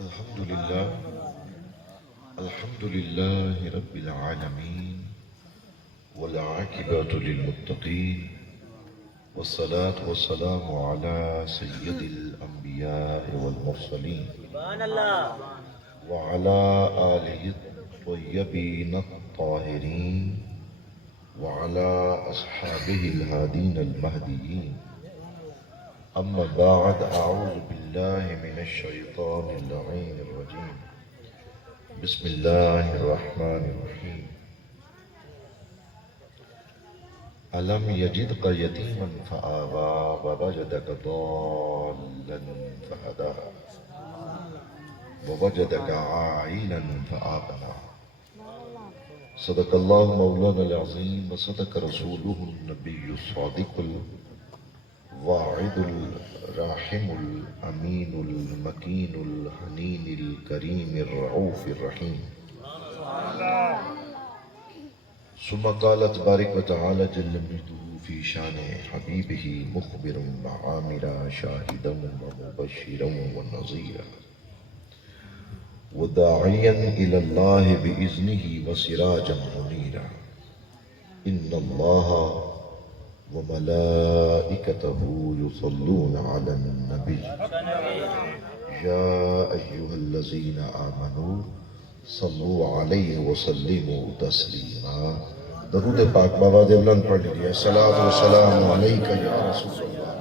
الحمد لله رب العالمين والعاقبة للمتقين والصلاة والسلام على سيد الأنبياء والمرسلين سبحان الله وعلى آله الطيبين الطاهرين وعلى أصحابه الهادين المهديين. أما بعد، أعوذ بالله من الشيطان اللعين الرجيم. بسم الله الرحمن الرحيم. ألم يجدك يتيما فآوى ووجدك ضالا فهدى ووجدك عائلا فأغنى. صدق الله مولانا العظيم وصدق رسوله النبي الصادق الواعد الراحم الأمين المكين الحنين الكريم الرؤوف الرحيم. ثم قال تبارك وتعالى جل مجده في شان حبيبه مخبرا وعامرا شاهدا ومبشرا ونظيرا وداعيا إلى الله بإذنه وسراجا منيرا. إن الله وملائكته يصلون على النبي يا أيها الذين آمنوا صلوا عليه وسلموا تسليما. درود پاک بابا بلند پڑھ لیجیے. الصلاۃ والسلام علیک یا رسول اللہ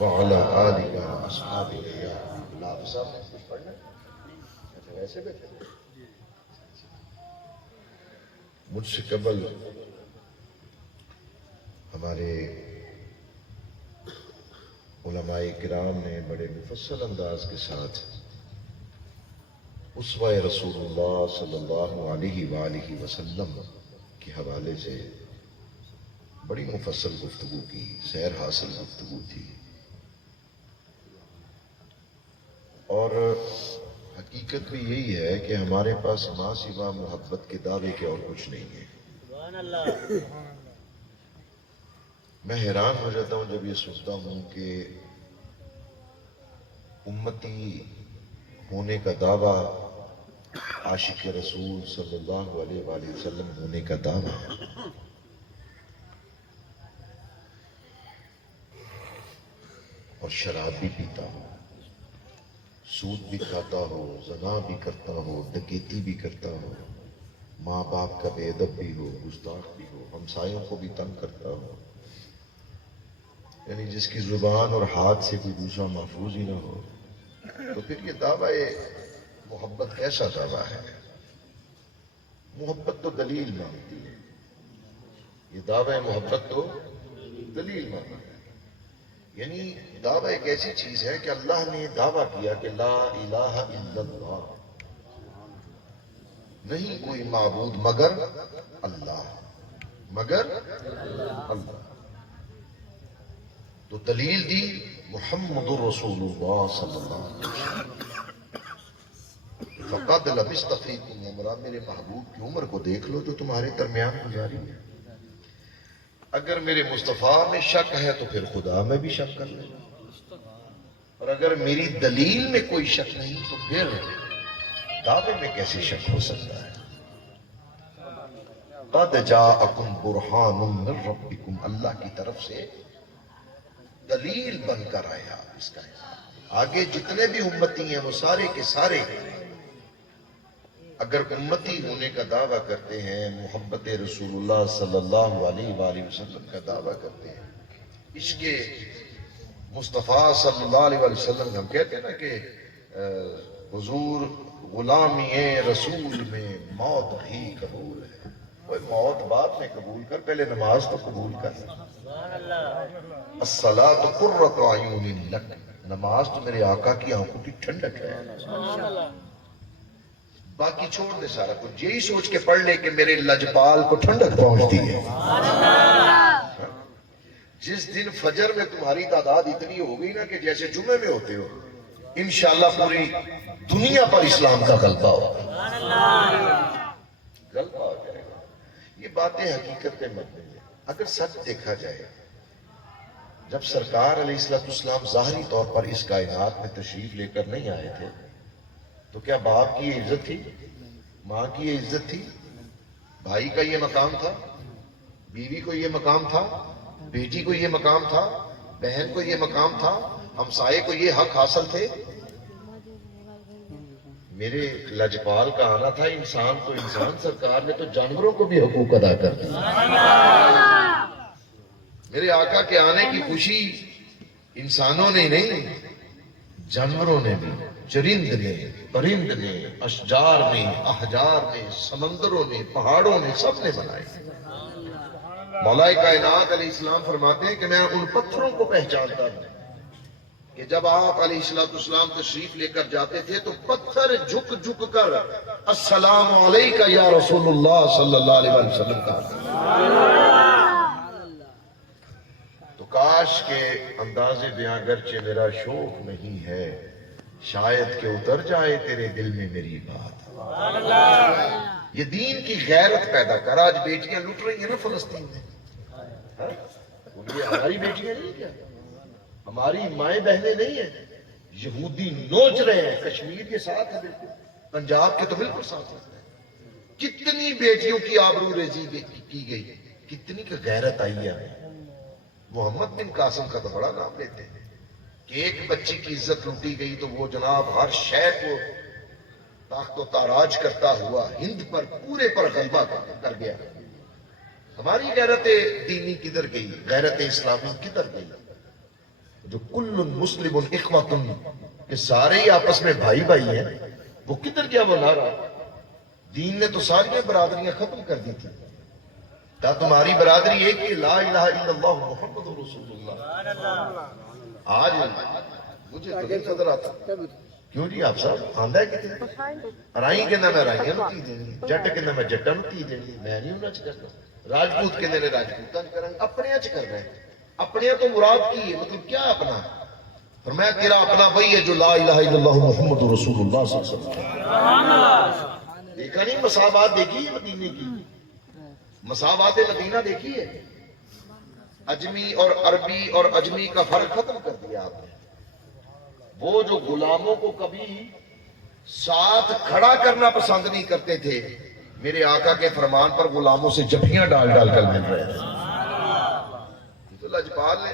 وعلی آلک واصحابک یا حبیب اللہ. صاحب نے کچھ پڑھنا ہے؟ ایسے بیٹھے مجھ سے قبل ہمارے علماء کرام نے بڑے مفصل انداز کے ساتھ اسوہ رسول اللہ صلی اللہ علیہ وآلہ وسلم کے حوالے سے بڑی مفصل گفتگو کی، سیر حاصل گفتگو تھی. اور حقیقت بھی یہی ہے کہ ہمارے پاس ماں سوا محبت کے دعوے کے اور کچھ نہیں ہے. سبحان اللہ. میں حیران ہو جاتا ہوں جب یہ سوچتا ہوں کہ امتی ہونے کا دعویٰ عاشق رسول صلی اللہ علیہ وآلہ وسلم ہونے کا دعویٰ ہے، اور شراب بھی پیتا ہو، سود بھی کھاتا ہو، زنا بھی کرتا ہو، ڈکیتی بھی کرتا ہو، ماں باپ کا بے ادب بھی ہو، گستاخ بھی ہو، ہمسایوں کو بھی تنگ کرتا ہو، یعنی جس کی زبان اور ہاتھ سے کوئی دوسرا محفوظ ہی نہ ہو، تو پھر یہ دعویٰ محبت کیسا دعویٰ ہے؟ محبت تو دلیل مانگتی ہے. یہ دعویٰ محبت تو دلیل مانگتی ہے. یعنی دعویٰ ایک ایسی چیز ہے کہ اللہ نے دعویٰ کیا کہ لا الہ الا اللہ، نہیں کوئی معبود مگر اللہ، مگر اللہ. تو دلیل دی محمد رسول اللہ صلی اللہ علیہ وسلم. فقد لبثت فیکم عمرا، میرے محبوب کی عمر کو دیکھ لو جو تمہارے درمیان گزاری ہے. اگر میرے مصطفیٰ میں شک ہے تو پھر خدا میں بھی شک کر لیں، اور اگر میری دلیل میں کوئی شک نہیں تو پھر دعوے میں کیسے شک ہو سکتا ہے؟ قد جاءکم برہان من ربکم، اللہ کی طرف سے دلیل بن کر آیا. اس کا آگے جتنے بھی امتی ہیں وہ سارے کے سارے اگر امتی ہونے کا دعویٰ کرتے ہیں، محبت رسول اللہ صلی اللہ علیہ وآلہ وسلم کا دعویٰ کرتے ہیں، عشق مصطفیٰ صلی اللہ علیہ وآلہ وسلم، ہم کہتے ہیں نا کہ حضور غلامی رسول میں موت بھی قبول ہے. وہ موت بعد میں قبول کر، پہلے نماز تو قبول کر. الصلاۃ قرۃ اعین لک، نماز تو میرے آقا کی آنکھوں کی ٹھنڈک ہے. باقی چھوڑ دے سارا کچھ، یہی سوچ کے پڑھ لے کہ میرے لجپال کو ٹھنڈک پہنچتی ہے. جس دن فجر میں تمہاری تعداد اتنی ہوگی نا کہ جیسے جمعے میں ہوتے ہو، انشاءاللہ پوری دنیا پر اسلام کا غلبہ ہوگا. غلبہ ہو جائے گا. یہ باتیں حقیقت میں مت نہیں. اگر سچ دیکھا جائے، جب سرکار علیہ السلام ظاہری طور پر اس کائنات میں تشریف لے کر نہیں آئے تھے تو کیا باپ کی یہ عزت تھی؟ ماں کی یہ عزت تھی؟ بھائی کا یہ مقام تھا؟ بیوی کو یہ مقام تھا؟ بیٹی کو یہ مقام تھا؟ بہن کو یہ مقام تھا؟ ہمسائے کو یہ حق حاصل تھے؟ میرے لجپال کا آنا تھا انسان تو انسان، سرکار نے تو جانوروں کو بھی حقوق ادا کر دیا۔ میرے آقا کے آنے کی خوشی انسانوں نے نہیں، جانوروں نے بھی، چرند نے، پرند نے، اشجار نے، احجار نے، سمندروں نے، پہاڑوں نے، سب نے بنائی۔ مولا کائنات علیہ السلام فرماتے ہیں کہ میں ان پتھروں کو پہچانتا ہوں کہ جب آپ علیہ السلام تشریف لے کر جاتے تھے تو پتھر جھک جھک کر السلام علیکہ یا رسول اللہ صلی اللہ علیہ وسلم کہا۔ تو کاش کے انداز بیاں گرچہ میرا شوق نہیں ہے، شاید کہ اتر جائے تیرے دل میں میری بات۔ یہ دین کی غیرت پیدا کر۔ آج بیٹیاں لٹ رہی ہیں نا فلسطین میں، یہ ہماری بیٹیاں نہیں کیا؟ ہماری مائیں بہنیں نہیں ہیں؟ یہودی نوچ رہے ہیں، کشمیر کے ساتھ ہے بالکل، پنجاب کے تو بالکل ساتھ ہے۔ کتنی بیٹیوں کی آبرو ریزی کی گئی، کتنی کی غیرت آئی ہے۔ محمد بن قاسم کا تو بڑا نام لیتے ہیں کہ ایک بچی کی عزت لوٹی گئی تو وہ جناب ہر شے کو تاخت و تاراج کرتا ہوا ہند پر پورے پر غلبہ کر گیا۔ ہماری غیرت دینی کدھر گئی؟ غیرت اسلامی کدھر گئی؟ جو کل مسلم اخوۃ کہ سارے ہی آپس میں بھائی بھائی ہیں، وہ کدھر گیا وہ نعرہ؟ دین نے تو ساری برادریاں ختم کر دی تھی۔ کیا تمہاری برادری ایک ہی لا الہ الا اللہ محمد رسول اللہ؟ آج مجھے تو نہیں قدر آتا۔ کیوں جی آپ صاحب آندہ ہے کتنے رائی کے نام رائیاں نو تی دینی، جٹ کے نام جٹا نو تی دینی، میں نہیں ہونا چکرتا، راجپوت کے نام راجپوتاں کریں، اپنے اچ کر رہے ہیں۔ اپنے تو مراد کی ہے، مطلب کیا اپنا؟ فرمایا تیرا اپنا وہی ہے جو لا الہ الا اللہ محمد رسول اللہ صلی اللہ علیہ وسلم۔ دیکھا نہیں مساوات دیکھی ہے مدینے کی؟ مساوات مدینہ دیکھی ہے؟ اجمی اور عربی اور اجمی کا فرق ختم کر دیا آپ نے۔ وہ جو غلاموں کو کبھی ساتھ کھڑا کرنا پسند نہیں کرتے تھے، میرے آقا کے فرمان پر غلاموں سے جھپیاں ڈال ڈال کر مل رہے تھے۔ تو لجپال نے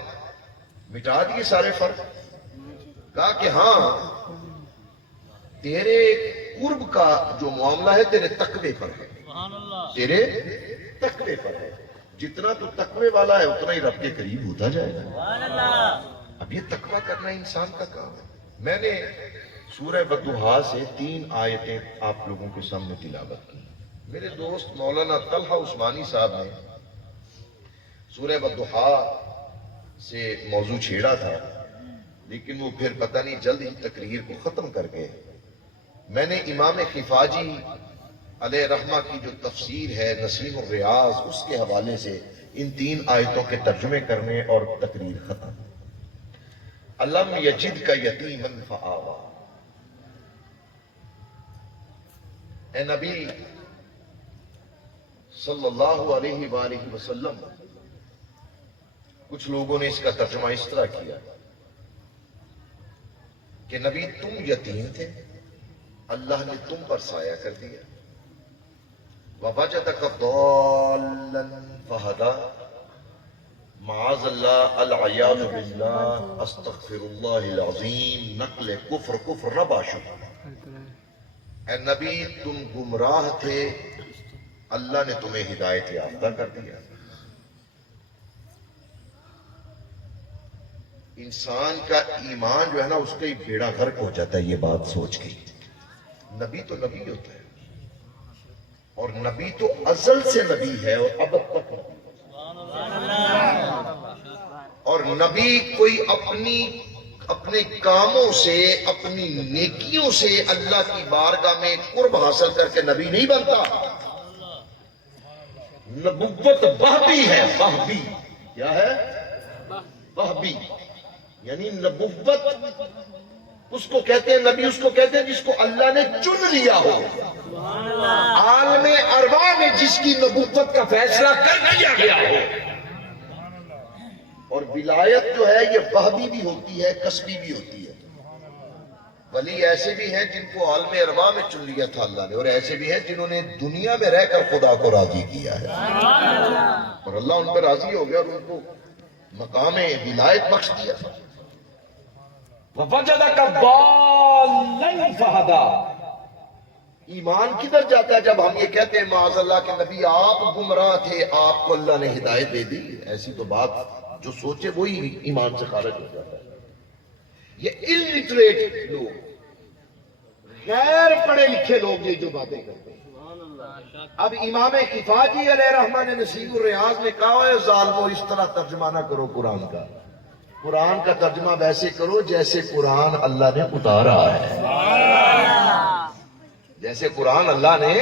مٹا دیے سارے فرق، کہا کہ ہاں تیرے قرب کا جو معاملہ ہے تیرے تقوی پر ہے، تیرے تقوی پر ہے، جتنا تو تقوی والا ہے اتنا ہی رب کے قریب ہوتا جائے گا۔ اب یہ تقوی کرنا انسان کا کام ہے۔ میں نے سورہ والضحیٰ سے 3 آیتیں آپ لوگوں کے سامنے تلاوت کی۔ میرے دوست مولانا طلحہ عثمانی صاحب نے سورہ والضحیٰ سے موضوع چھیڑا تھا، لیکن وہ پھر پتہ نہیں جلد ہی تقریر کو ختم کر گئے۔ میں نے امام خفاجی علیہ رحمہ کی جو تفسیر ہے نسیم الریاض، اس کے حوالے سے ان 3 آیتوں کے ترجمے کرنے اور تقریر ختم۔ الم یجد کا یتیما فآوا، اے نبی صلی اللہ علیہ وآلہ وسلم، کچھ لوگوں نے اس کا ترجمہ اس طرح کیا کہ نبی تم یتیم تھے، اللہ نے تم پر سایہ کر دیا۔ وَوَجَدَكَ ضَالًّا فَهَدَىٰ، معاذ اللہ، العیاذ باللہ، استغفر اللہ العظیم، نقل کفر ربا شکر۔ اے نبی تم گمراہ تھے، اللہ نے تمہیں ہدایت یافتہ کر دیا۔ انسان کا ایمان جو ہے نا اس کا ہی بیڑا غرق ہو جاتا ہے یہ بات سوچ کے۔ نبی تو نبی ہوتا ہے، اور نبی تو ازل سے نبی ہے اور ابد تک نبی، اور نبی کوئی اپنے کاموں سے، اپنی نیکیوں سے اللہ کی بارگاہ میں قرب حاصل کر کے نبی نہیں بنتا۔ نبوت وہبی ہے، وہبی کیا ہے؟ وہبی یعنی نبوت اس کو کہتے ہیں، نبی اس کو کہتے ہیں جس کو اللہ نے چن لیا ہو، عالم ارواح میں جس کی نبوت کا فیصلہ کر دیا گیا ہو۔ اور ولایت جو ہے یہ وہبی بھی ہوتی ہے، کسبی بھی ہوتی ہے۔ ولی ایسے بھی ہیں جن کو عالم ارواح میں چن لیا تھا اللہ نے، اور ایسے بھی ہیں جنہوں نے دنیا میں رہ کر خدا کو راضی کیا ہے، اور اللہ ان پہ راضی ہو گیا اور ان کو مقام ولایت بخش دیا۔ وَوَجَدَكَ ضَالًّا فَهَدَىٰ۔ ایمان کدھر جاتا ہے جب ہم یہ کہتے ہیں معاذ اللہ کہ نبی آپ گمراہ تھے، آپ کو اللہ نے ہدایت دے دی؟ ایسی تو بات جو سوچے وہی ایمان سے خارج ہو جاتا ہے۔ یہ الٹریٹ لوگ، غیر پڑھے لکھے لوگ یہ جو باتیں کرتے ہیں۔ اب امام کفاجی علیہ رحمہ نے نصیب الریاض میں کہا ہے ظالمو اس طرح ترجمہ نہ کرو قرآن کا، قرآن کا ترجمہ ویسے کرو جیسے قرآن اللہ نے اتارا ہے، جیسے قرآن اللہ نے